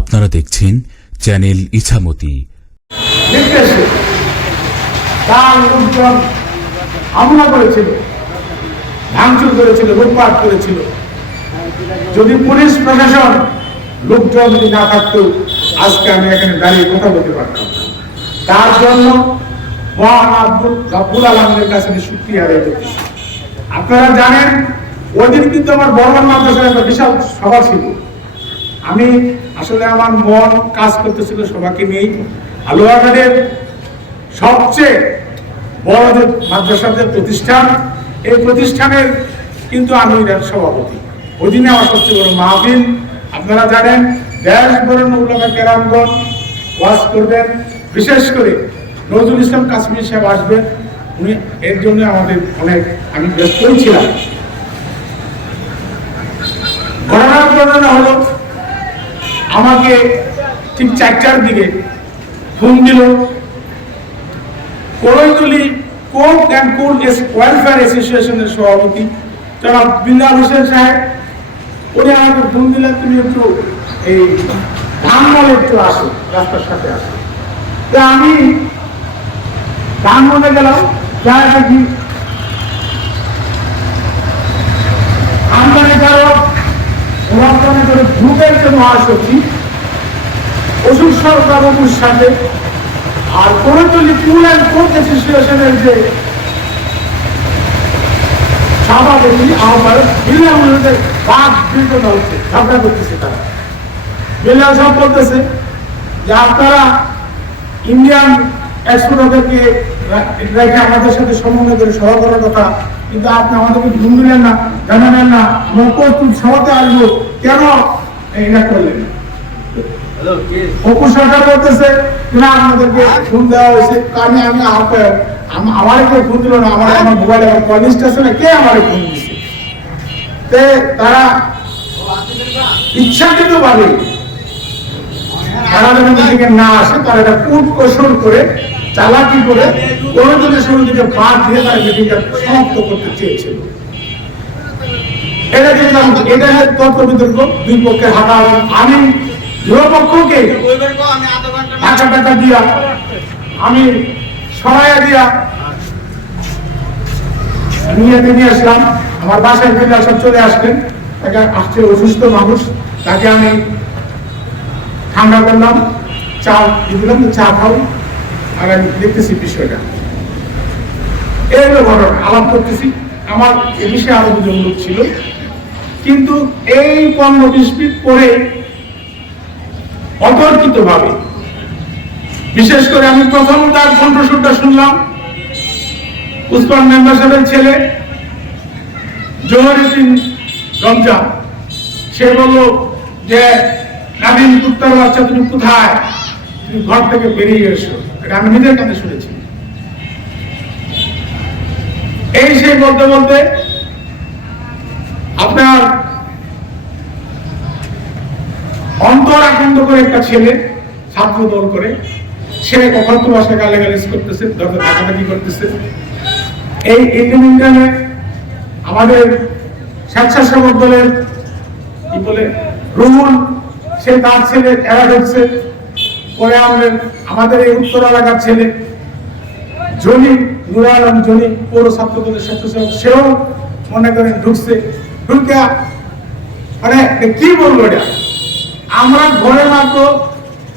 আপনারা দেখছেন চ্যানেল ইছামতি। হামলা করেছিল, ভাঙচুর করেছিল করেছিল। যদি পুলিশ প্রশাসন লোকজন যদি না থাকতো, আজকে আমি এখানে দাঁড়িয়ে কথা বলতে পারতাম তার জন্য মহান আব্দুল আলমের কাছে আমি করতেছি আপনারা জানেন, ওই দিন কিন্তু আমার বর্মান মাদ্রাসার একটা বিশাল সভা ছিল। আমি আসলে আমার মন কাজ করতেছিল সবাইকে নিয়েই। আলোয়াঘাটের সবচেয়ে বড় যে মাদ্রাসাদের প্রতিষ্ঠান, এই প্রতিষ্ঠানের কিন্তু আমি সভাপতি। ওই দিনে আমার সবচেয়ে বড় মাহফিল, আপনারা জানেন, দেশ বরণ উল্লামা কেরামগণ ওয়াজ করবেন। বিশেষ করে নজরুল ইসলাম কাশ্মীর সাহেব আসবেন। উনি এর জন্য আমাদের অনেক, আমি ব্যস্তই ছিলাম। ঘটনার বর্ণনা হলো আমাকে ঠিক চারটার দিকে ফোন দিল। Koraitoli court and court welfare অ্যাসোসিয়েশনের সভাপতি, জনাব বিল্লাল হোসেন সাহেব। উনি আমাকে ফোন দিলেন, তুমি একটু এই ধানমলে একটু আসো, রাস্তার সাথে আসো। তা আমি ধানমলে গেলাম যা দেখি আমদানিকারক রপ্তানি করে গ্রুপের যে ওষুধ সরকার বাবুর সাথে। আর করতলি পুল অ্যান্ড কোর্ট অ্যাসোসিয়েশনের যে সভাপতি বাদ হচ্ছে করতেছে তারা। সব বলতেছে যে আপনারা ইন্ডিয়ান এক্সপোর্টারদেরকে রেখে আমাদের সাথে সমন্বয় করে করার কথা, কিন্তু আপনি আমাদেরকে ঘুম দিলেন না জানালেন না, আমরা প্রস্তুত সভাতে আসব। কেন এটা করলেন? অপু সরকার বলতেছে না আপনাদেরকে ফোন দেওয়া হয়েছে। আমি আমি আহ্বায়ক আম- কেউ ফোন দিল না আমার আমার মোবাইলে আমার কলিস্ট আছে কে আমারে ফোন দিছে? তে তারা ইচ্ছাকৃত ভাবে তারা যেন মিটিংয়ে না আসে তারা এটা কূট কৌশল করে চালাকি করে কোনো সমিতিকে বাদ দিয়ে তারা মিটিংটা সমাপ্ত করতে চেয়েছিল। আমার বাসায় ফিরে সব চলে আসলেন। তাকে আসছে অসুস্থ মানুষ, তাকে আমি ঠান্ডা করলাম, চা দিলাম, চা খাও। আর আমি দেখতেছি বিষয়টা। এই হলো ঘটনা, আলাপ করতেছি। আমার এ বিষয়ে আরও দুজন লোক ছিল। কিন্তু এই বিশ মিনিট পরে অতর্কিত ভাবে বিশেষ করে আমি প্রথম তার কণ্ঠস্বরটা শুনলাম, উসমান মেম্বার সাহেবের ছেলে জোহরুদ্দিন রমজান সে বলল যে নাবিন কুত্তার বাচ্চা, তুমি কোথায়? তুমি ঘর থেকে বেরিয়ে এসো। এটা আমি নিজের কাছে শুনেছি। এই সেই বলতে বলতে আপনার অন্তর করে একটা ছেলে ছাত্র দল করে, সে কখন তো করতেছে দরকার ডাকাডাকি করতেছে। এই আমাদের স্বেচ্ছাসেবক দলের কি বলে সে তার ছেলে এরা ঢুকছে পরে আমাদের আমাদের এই উত্তর এলাকার ছেলে জনি নুর জনি, পৌর ছাত্র দলের স্বেচ্ছাসেবক, সেও মনে করেন ঢুকছে। ঢুকে মানে কি বলব এটা? আমরা ঘরে মাত্র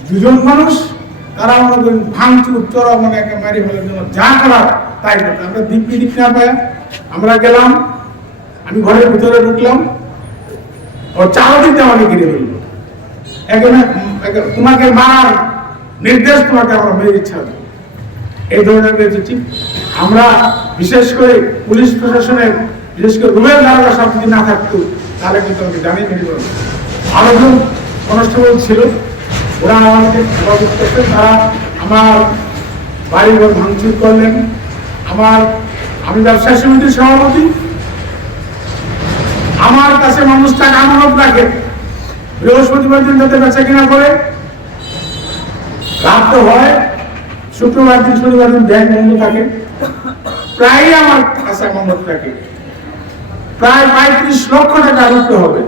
দুজন মানুষ, তারা মনে ফেলার জন্য যা তাই করতে আমরা দিব্যি দিক না আমরা গেলাম, আমি ঘরের ভিতরে ঢুকলাম। ও চারদিকে আমাকে ঘিরে ফেলল। তোমাকে মারার নির্দেশ তোমাকে আমরা মেরে ইচ্ছা। এই ধরনের আমরা বিশেষ করে পুলিশ প্রশাসনের বিশেষ করে রুবেল দারোগা সব যদি না থাকতো, তাহলে কিন্তু আমাকে জানিয়ে মেরে ফেলতো আরও জন কনস্টেবল ছিল, ওরা আমাকে হেফাজত করতেন তারা আমার বাড়ি ঘর ভাঙচুর করলেন। আমার, আমি ব্যবসায়ী সমিতির সভাপতি। আমার কাছে মানুষ টাকা আমানত রাখে, বৃহস্পতিবার দিন যাতে বেচা কিনা করে। রাত তো হয়, শুক্রবার দিন, শনিবার দিন ব্যাংক বন্ধ থাকে। প্রায় আমার কাছে আমানত থাকে প্রায় পঁয়ত্রিশ লক্ষ টাকা রাখতে হবে।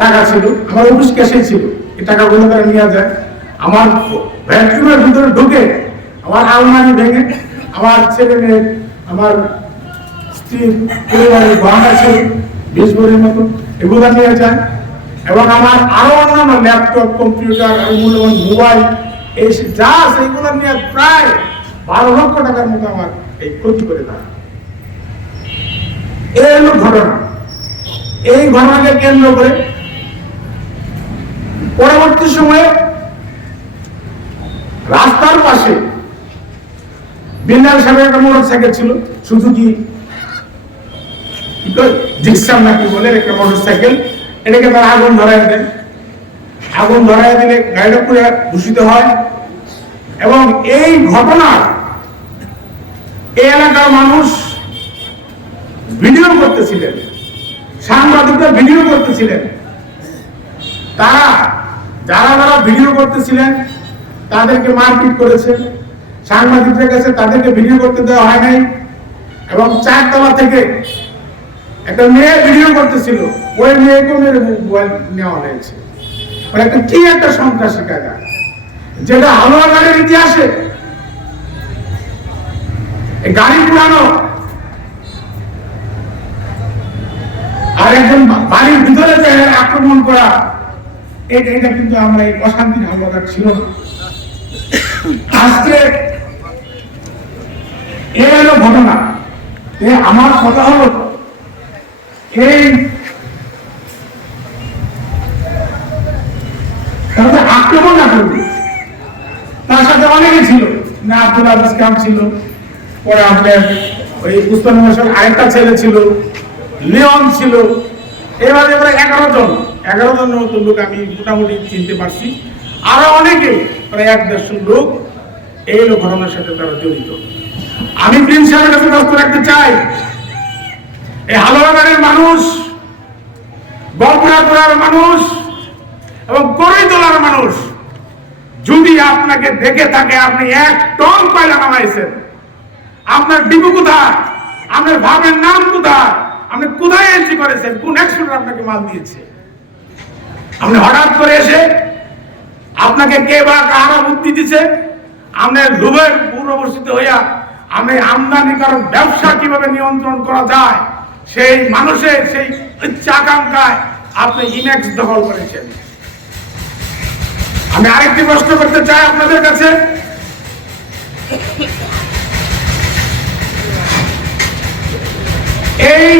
টাকা ছিল, আমার অফিস ক্যাশে ছিল। এই টাকাগুলো তারা নিয়ে যায়। আমার ভ্যাকুমের ভিতরে ঢুকে আমার আলমারি ভেঙে আমার ছেলে মেয়ে, আমার স্ত্রীর পরিবারের গহনা ছিল বিশ ভরির মতো এগুলো নিয়ে যায়। এবং আমার আরও অন্যান্য ল্যাপটপ কম্পিউটার মূল্যবান মোবাইল এই যা এগুলো নিয়ে প্রায় বারো লক্ষ টাকার মতো আমার এই ক্ষতি করে দেয়। এই ঘটনা। এই ঘটনাকে কেন্দ্র করে পরবর্তী সময়ে রাস্তার পাশে বিন্দাল সাহেবের একটা মোটর সাইকেল ছিল সুজুকি জিক্সাম নাকি বলে একটা মোটর সাইকেল এটাকে তারা আগুন ধরায় দেয়। আগুন ধরায় দিলে গাড়িটা পুরো দূষিত হয়। এবং এই ঘটনা এই এলাকার মানুষ ভিডিও করতেছিলেন। সাংবাদিকরা ভিডিও করতেছিলেন। তারা, যারা যারা ভিডিও করতেছিলেন, তাদেরকে মারপিট করেছে। সাংবাদিকদের কাছে তাদেরকে ভিডিও করতে দেওয়া হয় নাই। এবং চারতলা থেকে একটা মেয়ে ভিডিও করতেছিল। ওই মেয়েকে মেরে মোবাইল নেওয়া হয়েছে। মানে একটা কি একটা সন্ত্রাসী কাজা যেটা হালুয়াগাড়ের ইতিহাসে গাড়ি পুরানো আর একজন বা- বাড়ির ভিতরে আক্রমণ করা, এটা এটা কিন্তু আমরা এই অশান্তির হালুয়াগার ছিল আজকে এ হলো ঘটনা। এ আমার কথা হলো, এই আক্রমণ না করবে তার সাথে অনেকে ছিল, না আব্দুল আজিজ খান ছিল, পরে আপনার ওই উসমান মোশার আরেকটা ছেলে ছিল, লিওন ছিল এবারে এবারে এগারো জন। এগারো জন মতো লোক আমি মোটামুটি চিনতে পারছি। আরও অনেকে, প্রায় এক দেড়শো লোক এই লোক ঘটনার সাথে তারা জড়িত। আমি প্রিন্স সাহেবের কাছে ব্যস্ত রাখতে চাই। এই হালুয়াগাড়ের মানুষ বগুড়াপুরার মানুষ এবং করইতলার মানুষ, যদি আপনাকে দেখে থাকে আপনি এক টন কয়লা নামাইছেন আপনার ডিপু কোথায়? আপনার ভাবের নাম কোথায়? আপনি কোথায় এন্ট্রি করেছেন? কোন এক্সপোর্টার আপনাকে মাল দিয়েছে? আপনি হঠাৎ করে এসে আপনাকে কে বা কাহারা বুদ্ধি দিছে আপনার লোভের পূর্ববর্তীত হইয়া আপনি আমদানিকারক ব্যবসা কীভাবে নিয়ন্ত্রণ করা যায়? সেই মানুষের সেই ইচ্ছা আকাঙ্ক্ষায় আপনি ইমেক্স দখল করেছেন। আমি আরেকটি প্রশ্ন করতে চাই আপনাদের কাছে। এই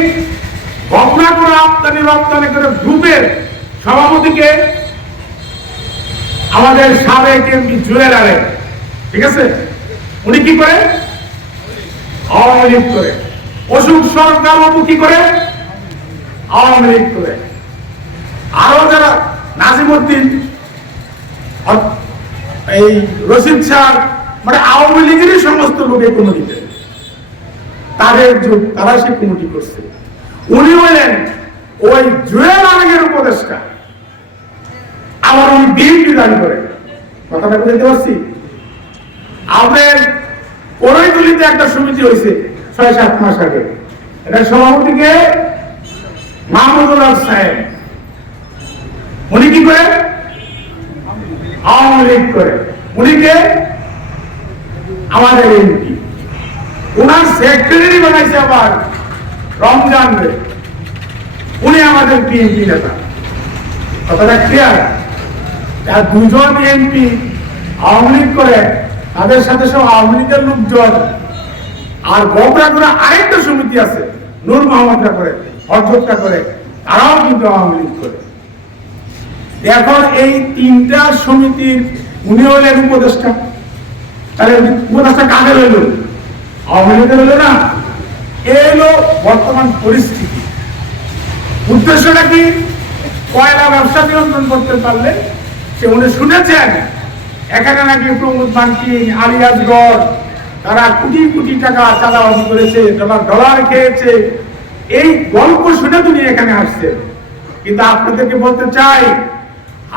ঘটনা করে আমদানি রপ্তানি করে গ্রুপের সভাপতিকে আমাদের সাবেক এমপি জুয়েলারে ঠিক আছে? উনি কি করে? আওয়ামী লীগ করে। অশোক সরকার বাবু কি করে? আওয়ামী লীগ করে। আরও যারা, নাজিমুদ্দিন এই রশিদ স্যার মানে আওয়ামী লীগেরই সমস্ত লোক এই কমিটিতে। তাদের যুগ তারা সে কমিটি করছে। উনি বলেন ওই জুয়েল আলমের উপদেষ্টা। আবার উনি বিএনপি দাবি করেন কথাটা বুঝতে পারছি? আমাদের করৈতুলিতে একটা সমিতি হয়েছে ছয়, সাত মাস আগে। এটা সভাপতিকে মাহমুদুল সাহেব। উনি কি করে? আওয়ামী লীগ করে। উনি কে? আমাদের এমপি। ওনার সেক্রেটারি বানাইছে আবার রমজান রে। উনি আমাদের বিএনপি নেতা। কথাটা ক্লিয়ার আর দুজন এমপি আওয়ামী লীগ করে, তাদের সাথে সব আওয়ামী লীগের লোকজন। আর করে আরেকটা সমিতি আছে, নূর মোহাম্মদরা করে হরজতটা করে, তারাও কিন্তু আওয়ামী লীগ করে। এখন এই তিনটা সমিতির, উনি হলেন উপদেষ্টা। তাহলে উপদেষ্টা কাদের হইল? আওয়ামী হইল না। এই হলো বর্তমান পরিস্থিতি। উদ্দেশ্যটা কি? কয়লা ব্যবসা নিয়ন্ত্রণ করতে পারলে, সে উনি শুনেছেন এখানে নাকি প্রমোদ বান্টি আলিয়াজগড়, তারা কোটি কোটি টাকা চাঁদাবাজি করেছে, ডলার ডলার খেয়েছে। এই গল্প শুনে তুমি এখানে আসছেন। কিন্তু আপনাদেরকে বলতে চাই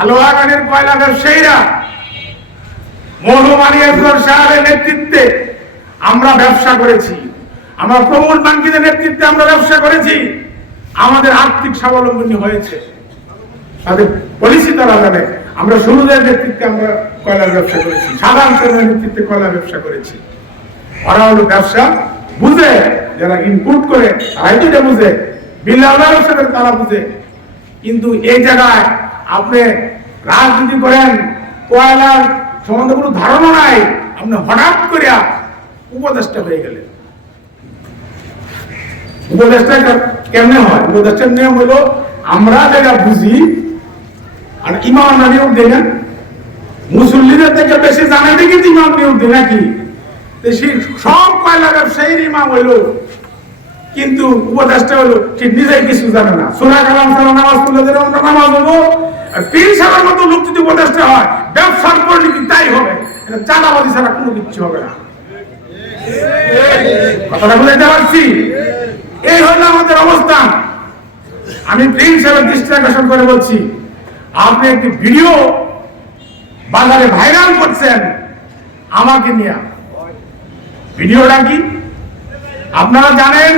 আলোয়াগানের কয়লা ব্যবসায়ীরা মৌলমানি আজগর সাহেবের নেতৃত্বে আমরা ব্যবসা করেছি। আমরা প্রমোদ বাঙ্কিদের নেতৃত্বে আমরা ব্যবসা করেছি। আমাদের আর্থিক স্বাবলম্বী হয়েছে। তাদের পলিসি তারা জানে। আমরা সুরুদের নেতৃত্বে আমরা কয়লার ব্যবসা করেছি। সাধারণ নেতৃত্বে কয়লার ব্যবসা করেছি। ওরা হলো ব্যবসা বুঝে, যারা ইনপুট করে এটা বুঝে। বিল্লাহ ব্যবসা করে তারা বুঝে। কিন্তু এই জায়গায় আপনি রাজনীতি করেন, কয়লার সম্বন্ধে কোনো ধারণা নাই। আপনি হঠাৎ করিয়া উপদেষ্টা হয়ে গেলেন। উপদেষ্টা কেমনে হয়? উপদেষ্টার নিয়ম হলো, আমরা যেটা বুঝি, আর ইমাম না মুসল্লিদের থেকে বেশি দেখি ইমাম নিয়োগ নাকি? সেই সব কয়লা ব্যবসায়ীর ইমাম হইল। কিন্তু উপদেশটা হলো সে নিজেই কিছু জানে না। সোনা কালাম সারা নামাজ তুলে দিলে আমরা নামাজ হব আর পীর মতো লোক যদি উপদেশটা হয়, ব্যবসার পরিণতি তাই হবে। এটা চাঁদাবাদি ছাড়া কোনো কিচ্ছু হবে না। কথাটা বুঝতে পারছি? এই হলো আমাদের অবস্থান। আমি প্রিন্স সাহেবের দৃষ্টি আকর্ষণ করে বলছি, আপনি একটি ভিডিও বাজারে ভাইরাল করছেন আমাকে নিয়ে। ভিডিওটা কি? আপনারা জানেন,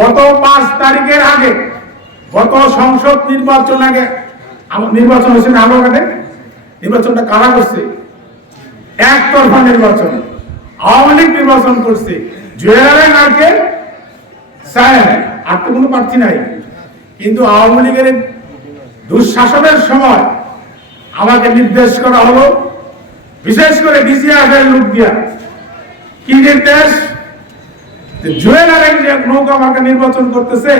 গত পাঁচ তারিখের আগে, গত সংসদ নির্বাচন আগে নির্বাচন হয়েছে না আমার নির্বাচনটা কারা করছে? একতরফা নির্বাচন। আওয়ামী লীগ নির্বাচন করছে। জুয়েলারে নারকে আর তো কোনো প্রার্থী নাই। কিন্তু আওয়ামী লীগের দুঃশাসনের সময় আমাকে নির্দেশ করা হলো, বিশেষ করে ডিসিআর লোক দিয়া। কি নির্দেশ? জুয়েলারের যে নৌকা মার্কা নির্বাচন করতেছে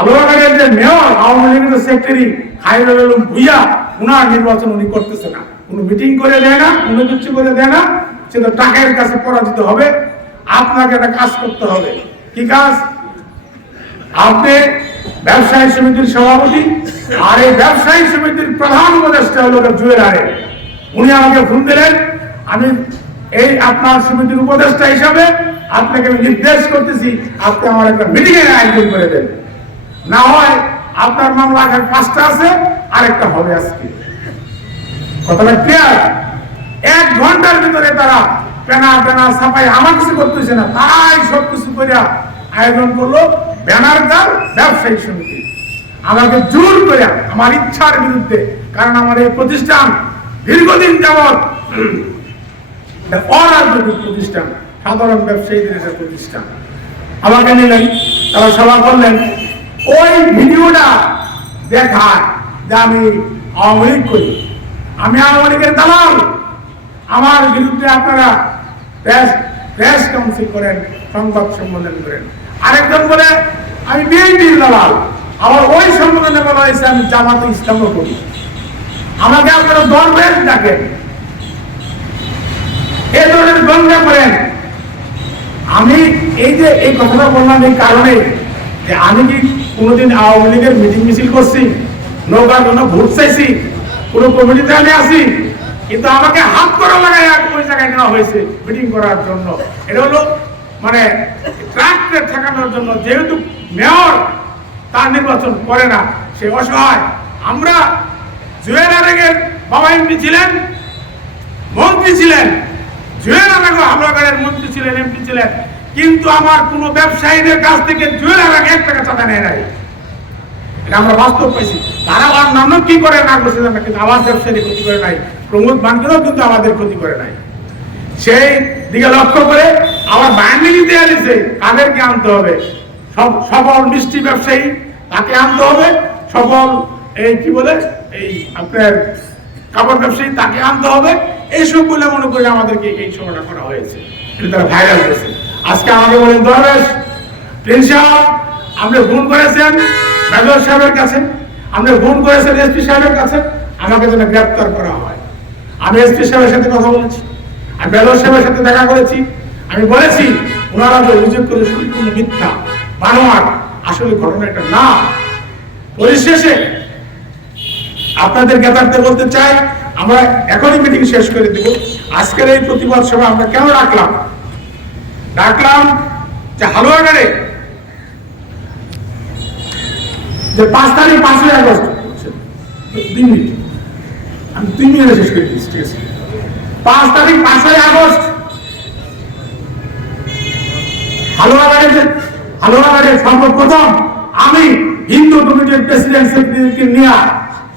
আলোয়াগাড়ের যে মেয়র, আওয়ামী লীগের সেক্রেটারি খাইরুল আলম ভুইয়া, উনার নির্বাচন উনি করতেছে না। কোনো মিটিং করে দেয় না, কোনো কিছু করে দেয় না। সে তো টাকার কাছে পরাজিত হবে, আপনাকে একটা কাজ করতে হবে। কি কাজ? আপনি ব্যবসায়ী সমিতির সভাপতি, আর এই ব্যবসায়ী সমিতির প্রধান উপদেষ্টা হলো জুয়েলারে উনি আমাকে ফোন দিলেন, আমি এই আপনার সমিতির উপদেষ্টা হিসাবে আপনাকে আমি নির্দেশ করতেছি, আপনি আমার একটা মিটিং এর আয়োজন করে দেন। না হয় আপনার মামলা এখন পাঁচটা আছে, আরেকটা হবে আজকে। কথাটা ক্লিয়ার এক ঘণ্টার ভিতরে তারা পেনা পেনা সাফাই আমার কিছু করতেছে না। তারাই সব কিছু করিয়া আয়োজন করল ব্যানার দার ব্যবসায়ী সমিতি। আমাকে জোর করে আমার ইচ্ছার বিরুদ্ধে, কারণ আমার এই প্রতিষ্ঠান দীর্ঘদিন যাবৎ অরাজনৈতিক প্রতিষ্ঠান, সাধারণ ব্যবসায়ীদের প্রতিষ্ঠান। আমাকে নিলেন তারা সভা করলেন। ওই ভিডিওটা দেখায় যে আমি আওয়ামী লীগ করি। আমি আওয়ামী লীগের দালাল। আমার বিরুদ্ধে আপনারা প্রেস কাউন্সিল করেন, সংবাদ সম্মেলন করেন। আরেকজন বলে, আমি বিএনপির দালাল। আবার ওই সম্মেলনে বলা হয়েছে, আমি জামাত ইসলামও করি। আমাকে আপনারা দরবেশ ডাকেন। এ ধরনের গঙ্গা করেন আমি এই যে, এই কথাটা বললাম এই কারণে যে আমি কি কোনোদিন আওয়ামী লীগের মিটিং মিছিল করছি? নৌকার জন্য ভোট চাইছি? কোনো কমিটিতে আমি আসি কিন্তু আমাকে হাত করা লাগায় ওই জায়গায় নেওয়া হয়েছে মিটিং করার জন্য। এটা হলো মানে ট্রাক্টর ঠেকানোর জন্য যেহেতু মেয়র তার নির্বাচন করে না, সে অসহায়। আমরা জুয়েলারের বাবা এমপি ছিলেন, মন্ত্রী ছিলেন। জুয়েলার আগে হামলাগারের মন্ত্রী ছিলেন, এমপি ছিলেন। কিন্তু আমার কোন ব্যবসায়ীদের কাছ থেকে জুয়েলার আগে এক টাকা চাঁদা নেয় নাই। এটা আমরা বাস্তব পাইছি। তারা অন্যান্য কি করে না করছে কিন্তু আমার ব্যবসায়ী ক্ষতি করে নাই। প্রমোদ মানকেও কিন্তু আমাদের ক্ষতি করে নাই। সেই দিকে লক্ষ্য করে আমার বাইন্ডিং দেওয়া দিছে কাদেরকে আনতে হবে। সব সফল মিষ্টি ব্যবসায়ী তাকে আনতে হবে। সফল এই কি বলে, এই আপনার কাপড় ব্যবসায়ী তাকে আনতে হবে। এইসব বলে মনে করে আমাদেরকে এই সময়টা করা হয়েছে। এটা তারা ভাইরাল হয়েছে। আজকে আমাকে বলেন দরবেশ প্রিন্স সাহেব আপনি ফোন করেছেন মেজর সাহেবের কাছে? আপনি ফোন করেছেন এসপি সাহেবের কাছে? আমাকে যেন গ্রেপ্তার করা হয়। আমি এসপি সাহেবের সাথে কথা বলেছি, আমি মেজর সাহেবের সাথে দেখা করেছি, আমি বলেছি, ওনারা যে অভিযোগ করে সম্পূর্ণ মিথ্যা বানোয়ার আসলে ঘটনা এটা না। পরিশেষে আপনাদের জ্ঞাতার্থে বলতে চাই আমরা এখনই মিটিং শেষ করে দেব। আজকের এই প্রতিবাদ সভা আমরা কেন রাখলাম? ডাকলাম যে হালুয়াগাড়ে যে পাঁচ তারিখ পাঁচই আগস্ট দুই মিনিট আমি দুই মিনিটে শেষ করে দিচ্ছি ঠিক আছে? পাঁচ তারিখ পাঁচই আগস্ট। হালুয়াগাড়িতে হালুয়াগাড়ি সর্বপ্রথম আমি হিন্দু কমিটির প্রেসিডেন্ট সেক্রেটারিকে নিয়ে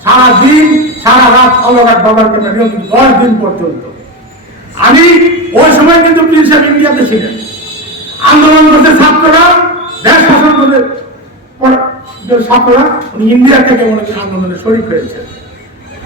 সারা দিন সারা রাত অলরাট বাবার নিয়ন্ত্রণ দশ দিন পর্যন্ত। আমি ওই সময় কিন্তু প্রিন্স অফ ইন্ডিয়াতে ছিলেন। আন্দোলন করতে ছাত্ররা, দেশ শাসন যে ছাত্ররা। উনি ইন্ডিয়া থেকে মনে করি আন্দোলনে শরিক হয়েছে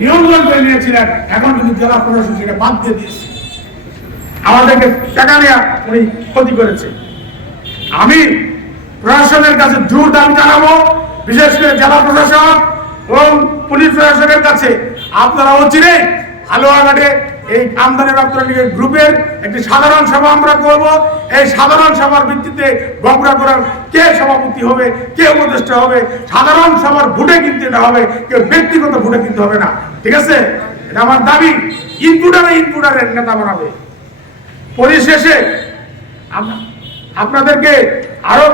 নিয়ন্ত্রণ করে নিয়েছিলেন। এখন কিন্তু জেলা প্রশাসন সেটা বাদ দিয়ে দিয়েছে। আমাদেরকে টাকা নেওয়া উনি ক্ষতি করেছে। আমি প্রশাসনের কাছে জোর দাবি জানাব, বিশেষ করে জেলা প্রশাসন এবং পুলিশ প্রশাসনের কাছে। আপনারা অচিরে হালুয়াঘাটে এই আমদানি রপ্তানি গ্রুপের একটি সাধারণ সভা আমরা করব। এই সাধারণ সভার ভিত্তিতে গবরা করার কে সভাপতি হবে, কে উপদেষ্টা হবে? সাধারণ সভার ভোটে কিন্তু এটা হবে, কেউ ব্যক্তিগত ভোটে কিন্তু হবে না। ঠিক আছে? এটা আমার দাবি। ইনপুটারে ইনপুটারের নেতা বানাবে। পরিশেষে আপনাদেরকে আরও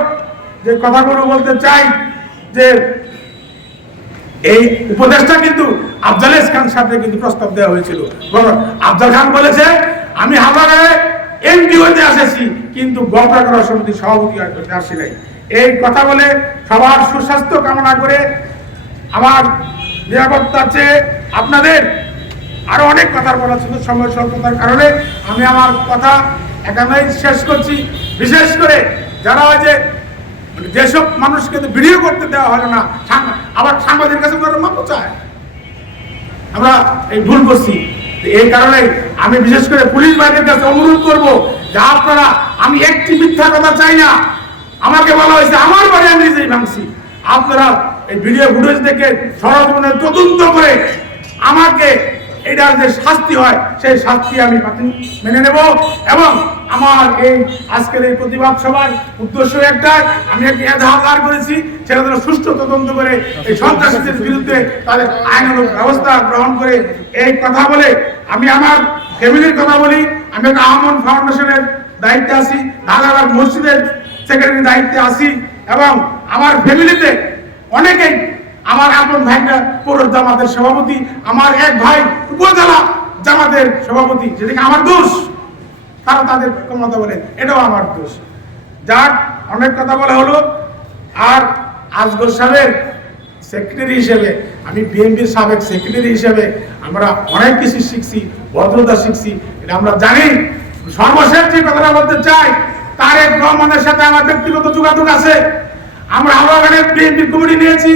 যে কথাগুলো বলতে চাই, যে এই উপদেশটা কিন্তু আফজালেস খান সাথে কিন্তু প্রস্তাব দেওয়া হয়েছিল। আফজাল খান বলেছে, আমি হাজারে এমপি হতে আসেছি, কিন্তু গল্পা করা সমিতি সভাপতি আসি নাই। এই কথা বলে সবার সুস্বাস্থ্য কামনা করে আমার নিরাপত্তা চেয়ে আপনাদের আরও অনেক কথা বলা ছিল সময় স্বল্পতার কারণে আমি আমার কথা এখানেই শেষ করছি। বিশেষ করে যারা যে মানে যেসব মানুষকে তো ভিডিও করতে দেওয়া হলো না আবার সাংবাদিকের কাছে মাপ চায়। আমরা এই ভুল করছি। এই কারণে আমি বিশেষ করে পুলিশ বাহিনীর কাছে অনুরোধ করব যে আপনারা, আমি একটি মিথ্যা কথা চাই না। আমাকে বলা হয়েছে, আমার বাড়ি আমি নিজেই ভাঙছি। আপনারা এই ভিডিও ফুটেজ দেখে সরজমনে তদন্ত করে আমাকে এটার যে শাস্তি হয়, সেই শাস্তি আমি মেনে নেব এবং আমার এই আজকের এই প্রতিবাদ সভার উদ্দেশ্য একটা আমি একটি এজাহার করেছি, সেটা যেন সুষ্ঠু তদন্ত করে এই সন্ত্রাসীদের বিরুদ্ধে তাদের আইনানুগ ব্যবস্থা গ্রহণ করে এই কথা বলে, আমি আমার ফ্যামিলির কথা বলি, আমি একটা আহমদ ফাউন্ডেশনের দায়িত্বে আছি ঢাকার মসজিদের সেক্রেটারি দায়িত্বে আছি এবং আমার ফ্যামিলিতে অনেকেই আমার আপন ভাইরা পৌর জামাতের সভাপতি, আমার এক ভাই উপজেলা জামাতের সভাপতি, যেটাকে আমার দোষ। তারা তাদের ক্ষমতা বলে, এটাও আমার দোষ। যার অনেক কথা বলা হলো। আর আজগর সাহেবের সেক্রেটারি হিসেবে, আমি বিএনপির সাবেক সেক্রেটারি হিসেবে আমরা অনেক কিছু শিখছি, ভদ্রতা শিখছি, এটা আমরা জানি। সর্বশেষ যে কথাটা বলতে চাই, তারেক রহমানের সাথে আমার ব্যক্তিগত যোগাযোগ আছে। আমরা আলোয়াগানে বিএনপির কমিটি নিয়েছি।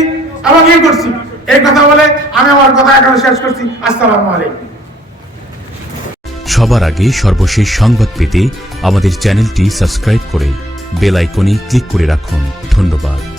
ইয়ে করছি। এই কথা বলে আমি আমার কথা এখানে শেষ করছি। আসসালামু আলাইকুম। সবার আগে সর্বশেষ সংবাদ পেতে আমাদের চ্যানেলটি সাবস্ক্রাইব করে বেল আইকনে ক্লিক করে রাখুন। ধন্যবাদ।